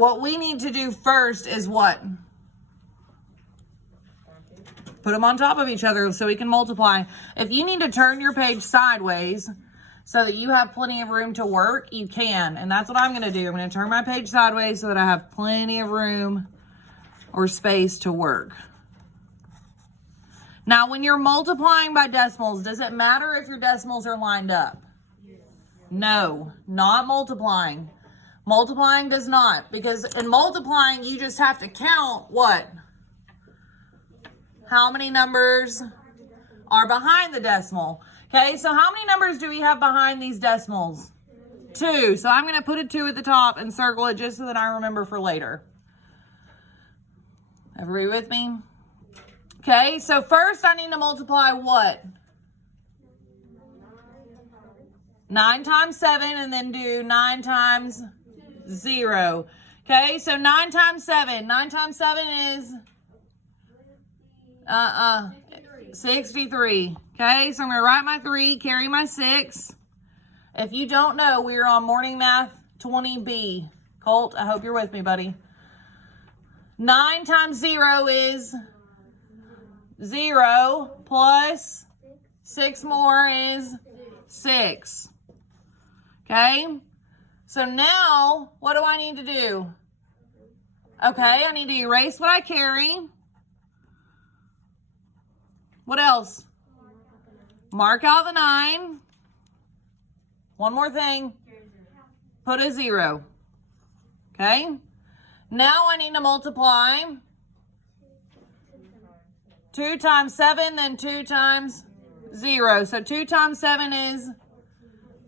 what we need to do first is what? Put them on top of each other so we can multiply. If you need to turn your page sideways so that you have plenty of room to work, you can. And that's what I'm going to do. I'm going to turn my page sideways so that I have plenty of room or space to work. Now, when you're multiplying by decimals, does it matter if your decimals are lined up? No, not multiplying. Multiplying does not, because in multiplying, you just have to count what? How many numbers are behind the decimal? Okay, so how many numbers do we have behind these decimals? 2. So I'm going to put a 2 at the top and circle it just so that I remember for later. Everybody with me? Okay, so first I need to multiply what? 9 times 7 and then do 9 times 0. Okay, so 9 times 7. 9 times 7 is 63. Okay, so I'm going to write my 3, carry my 6. If you don't know, we're on Morning Math 20B. Colt, I hope you're with me, buddy. 9 times 0 is 0 plus 6 more is 6. Okay, so now what do I need to do? Okay, I need to erase what I carry. What else? Mark out the 9. One more thing. Put a 0. Okay, now I need to multiply 2 times 7, then 2 times 0. So 2 times 7 is,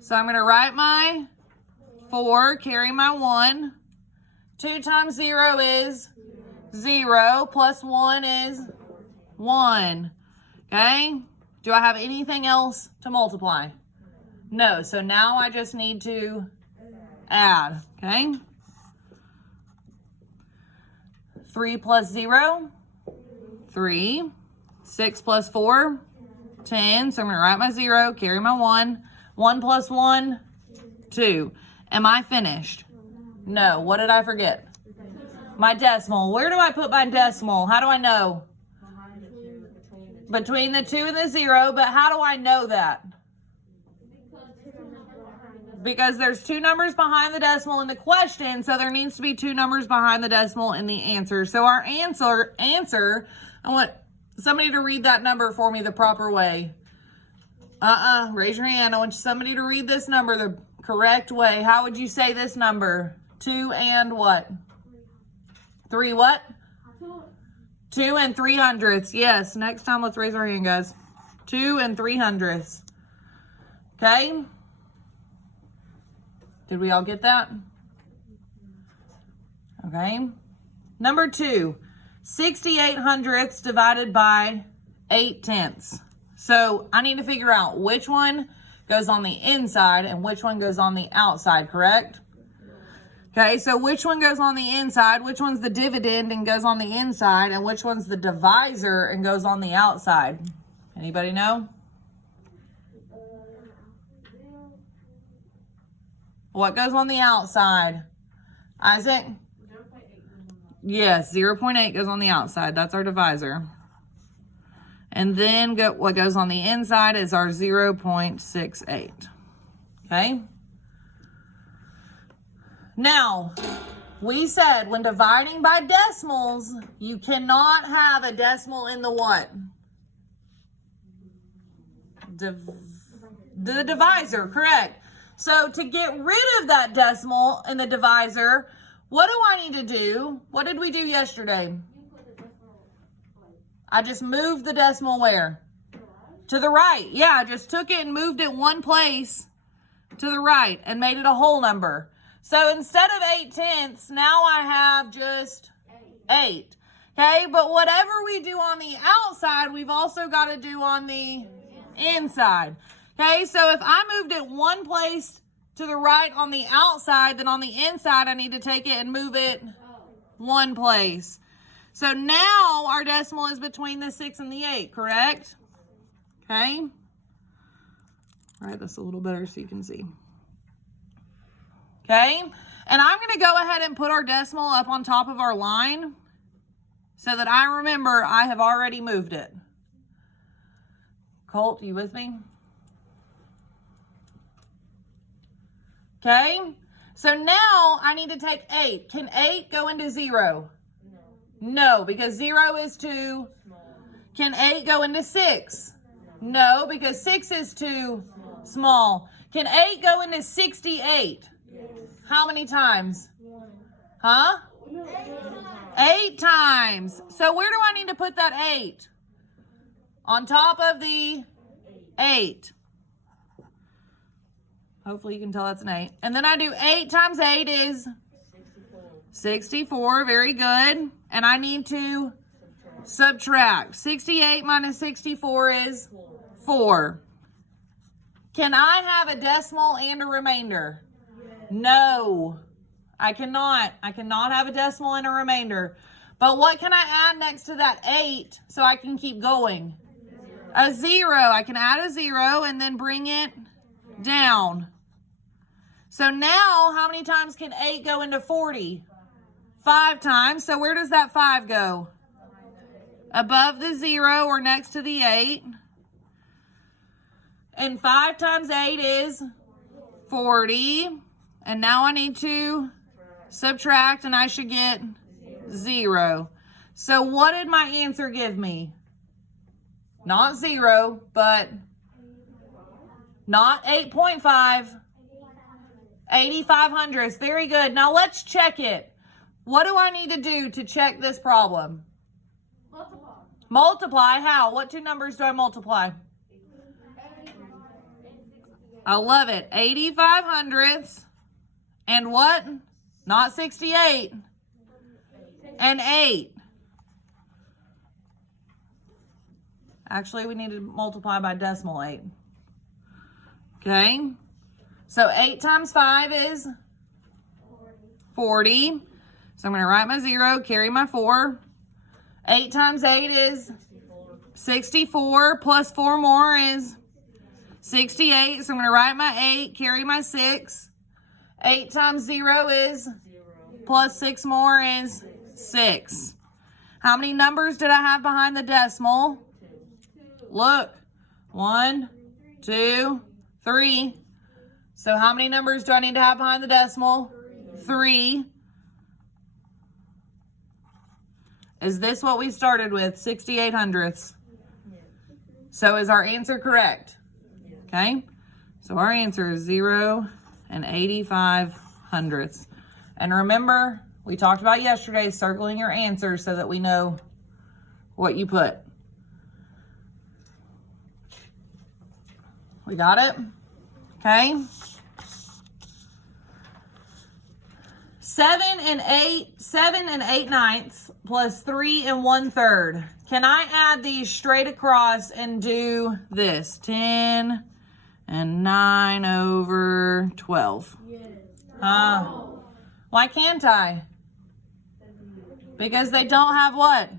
so I'm going to write my 4, carry my 1. 2 times 0 is 0, plus 1 is 1. Okay? Do I have anything else to multiply? No. So now I just need to add. Okay? 3 plus 0, 3. 6 plus 4, 10. So I'm going to write my 0, carry my 1. 1 plus 1, 2. Am I finished? No. What did I forget? My decimal. Where do I put my decimal? How do I know? Between the 2 and the 0. But how do I know that? Because there's 2 numbers behind the decimal in the question, so there needs to be 2 numbers behind the decimal in the answer. So our answer, I want somebody to read that number for me the proper way. Raise your hand. I want somebody to read this number the correct way. How would you say this number? 2 and what? 3 what? 2 and 300ths. Yes. Next time, let's raise our hand, guys. 2 and 300ths. Okay. Did we all get that? Okay. Number 2, 68 hundredths divided by 8 tenths. So I need to figure out which one goes on the inside and which one goes on the outside, correct? Okay, so which one goes on the inside, which one's the dividend and goes on the inside, and which one's the divisor and goes on the outside? Anybody know? What goes on the outside? Isaac? Yes, 0.8 goes on the outside. That's our divisor. And then what goes on the inside is our 0.68. Okay? Now, we said when dividing by decimals, you cannot have a decimal in the what? The divisor, correct. So to get rid of that decimal in the divisor, what do I need to do? What did we do yesterday? I just moved the decimal where? To the right. Yeah, I just took it and moved it one place to the right and made it a whole number. So instead of 8 tenths, now I have just 8. Okay, but whatever we do on the outside, we've also got to do on the inside. Okay, so if I moved it one place to the right on the outside, then on the inside, I need to take it and move it one place. So now our decimal is between the 6 and the 8, correct? Okay. Write this a little better so you can see. Okay. And I'm going to go ahead and put our decimal up on top of our line so that I remember I have already moved it. Colt, you with me? Okay, so now I need to take 8. Can 8 go into 0? No, because 0 is too small. Can 8 go into 6? No, because 6 is too small. Can 8 go into 68? Yes. How many times? 1. Huh? 8 times. So where do I need to put that 8? On top of the 8. Hopefully you can tell that's an 8. And then I do 8 times 8 is 64. Very good. And I need to subtract. 68 minus 64 is 4. Can I have a decimal and a remainder? No, I cannot. I cannot have a decimal and a remainder. But what can I add next to that 8 so I can keep going? A 0. I can add a 0 and then bring it down. So now, how many times can 8 go into 40? 5 times. So where does that 5 go? Above the 0 or next to the 8. And 5 times 8 is 40. And now I need to subtract, and I should get 0. So what did my answer give me? Not 0, but not 8.5. 85 hundredths. Very good. Now let's check it. What do I need to do to check this problem? Multiply. Multiply? How? What two numbers do I multiply? I love it. 85 hundredths. And what? Not 68. And 8. Actually, we need to multiply by decimal 8. Okay. So 8 times 5 is 40. So I'm going to write my 0, carry my 4. 8 times 8 is 64. Plus 4 more is 68. So I'm going to write my 8, carry my 6. 8 times 0 is, plus 6 more is 6. How many numbers did I have behind the decimal? Look. 1, 2, 3. So how many numbers do I need to have behind the decimal? 3. Is this what we started with? 68 hundredths. So is our answer correct? Okay. So our answer is 0 and 85 hundredths. And remember, we talked about yesterday circling your answers so that we know what you put. We got it? Okay. 7 and 8 ninths plus 3 and 1/3. Can I add these straight across and do this? 10 and 9 over 12. Why can't I? Because they don't have what?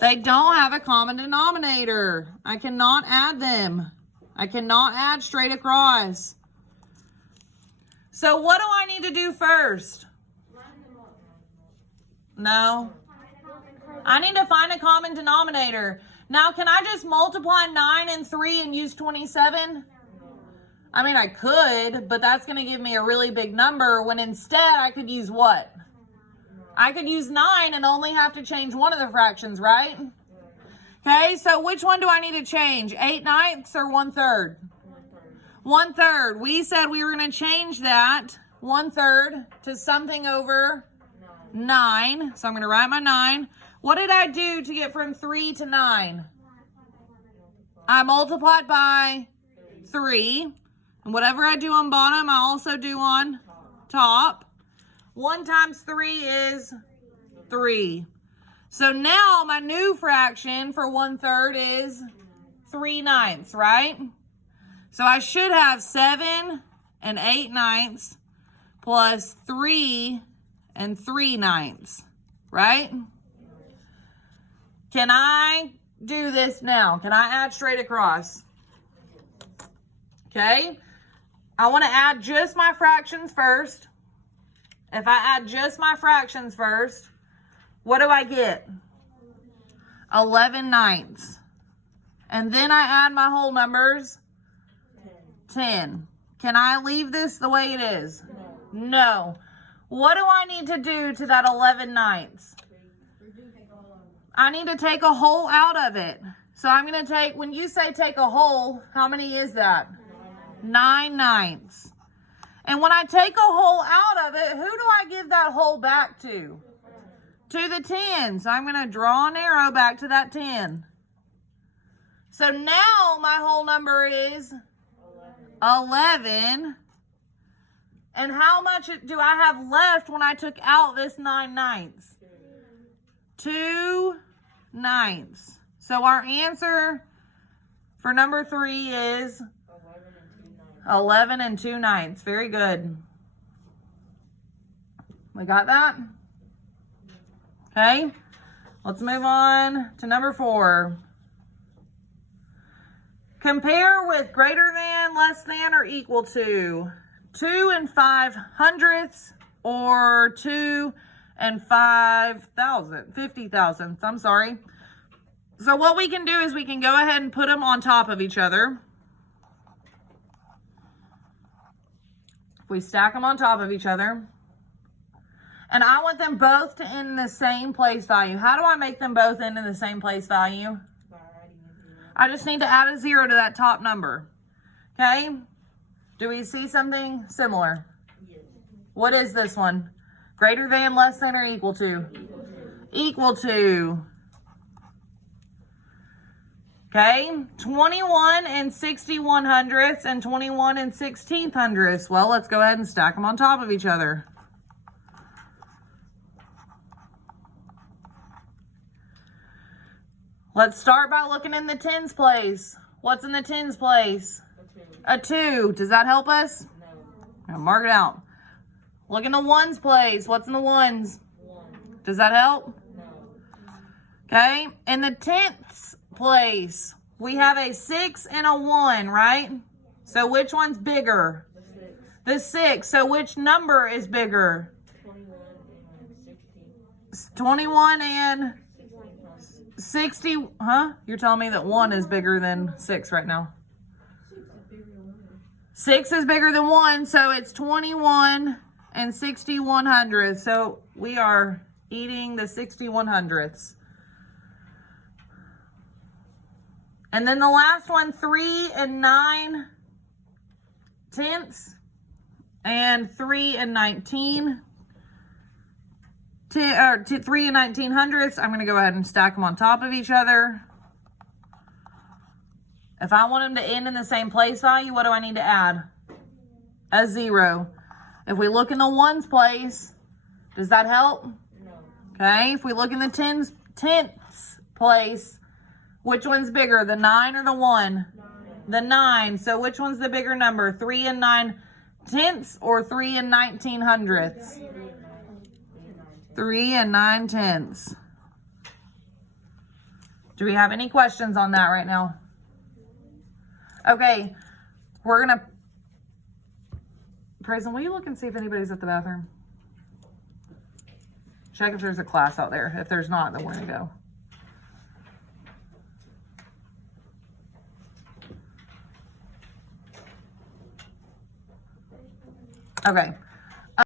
They don't have a common denominator. I cannot add them. I cannot add straight across. So what do I need to do first? No. I need to find a common denominator. Now, can I just multiply 9 and 3 and use 27? I mean, I could, but that's going to give me a really big number when instead I could use what? I could use 9 and only have to change one of the fractions, right? Okay, so which one do I need to change? 8 ninths or 1/3? 1/3. We said we were going to change that 1/3 to something over 9. So I'm going to write my 9. What did I do to get from 3 to 9? I multiplied by 3. And whatever I do on bottom, I also do on top. 1 times 3 is 3. So now my new fraction for 1/3 is 3 ninths, right? So I should have 7 and 8 ninths plus 3 and 3 ninths, right? Can I do this now? Can I add straight across? Okay. I want to add just my fractions first. If I add just my fractions first, what do I get? 11/9. And then I add my whole numbers. 10. Can I leave this the way it is? No. What do I need to do to that 11/9? I need to take a whole out of it. So I'm going to take, when you say take a whole, how many is that? 9/9. And when I take a whole out of it, who do I give that whole back to? To the 10. So I'm going to draw an arrow back to that 10. So now my whole number is 11. And how much do I have left when I took out this 9/9? 2/9. So our answer for number 3 is 11 2/9. Very good. We got that? Okay. Let's move on to number 4. Compare with greater than, less than, or equal to 2 5/100ths or 2 50,000ths. I'm sorry. So what we can do is we can go ahead and put them on top of each other. We stack them on top of each other. And I want them both to end in the same place value. How do I make them both end in the same place value? I just need to add a 0 to that top number. Okay? Do we see something similar? Yes. What is this one? Greater than, less than, or equal to? Equal to. Okay? 21 61/100ths and 21 16/100ths. Well, let's go ahead and stack them on top of each other. Let's start by looking in the tens place. What's in the tens place? A 2. Does that help us? No. Mark it out. Look in the ones place. What's in the ones? 1. Does that help? No. Okay. In the tenths place, we have a 6 and a 1, right? So which one's bigger? The 6. The 6. So which number is bigger? 21 and 60. Huh? You're telling me that 1 is bigger than 6 right now? 6 is bigger than 1, so it's 21 61/100ths. So we are eating the 61/100ths. And then the last one, 3 9/10ths and 3 19. 3 19/100ths. I'm going to go ahead and stack them on top of each other. If I want them to end in the same place value, what do I need to add? A 0. If we look in the ones place, does that help? No. Okay, if we look in the tenths place, which one's bigger, the 9 or the 1? 9. The 9. So which one's the bigger number, 3 9/10ths or 3 19/100ths? 3 9/10ths. Do we have any questions on that right now? Okay, we're going to... Grayson, will you look and see if anybody's at the bathroom? Check if there's a class out there. If there's not, then we're going to go. Okay.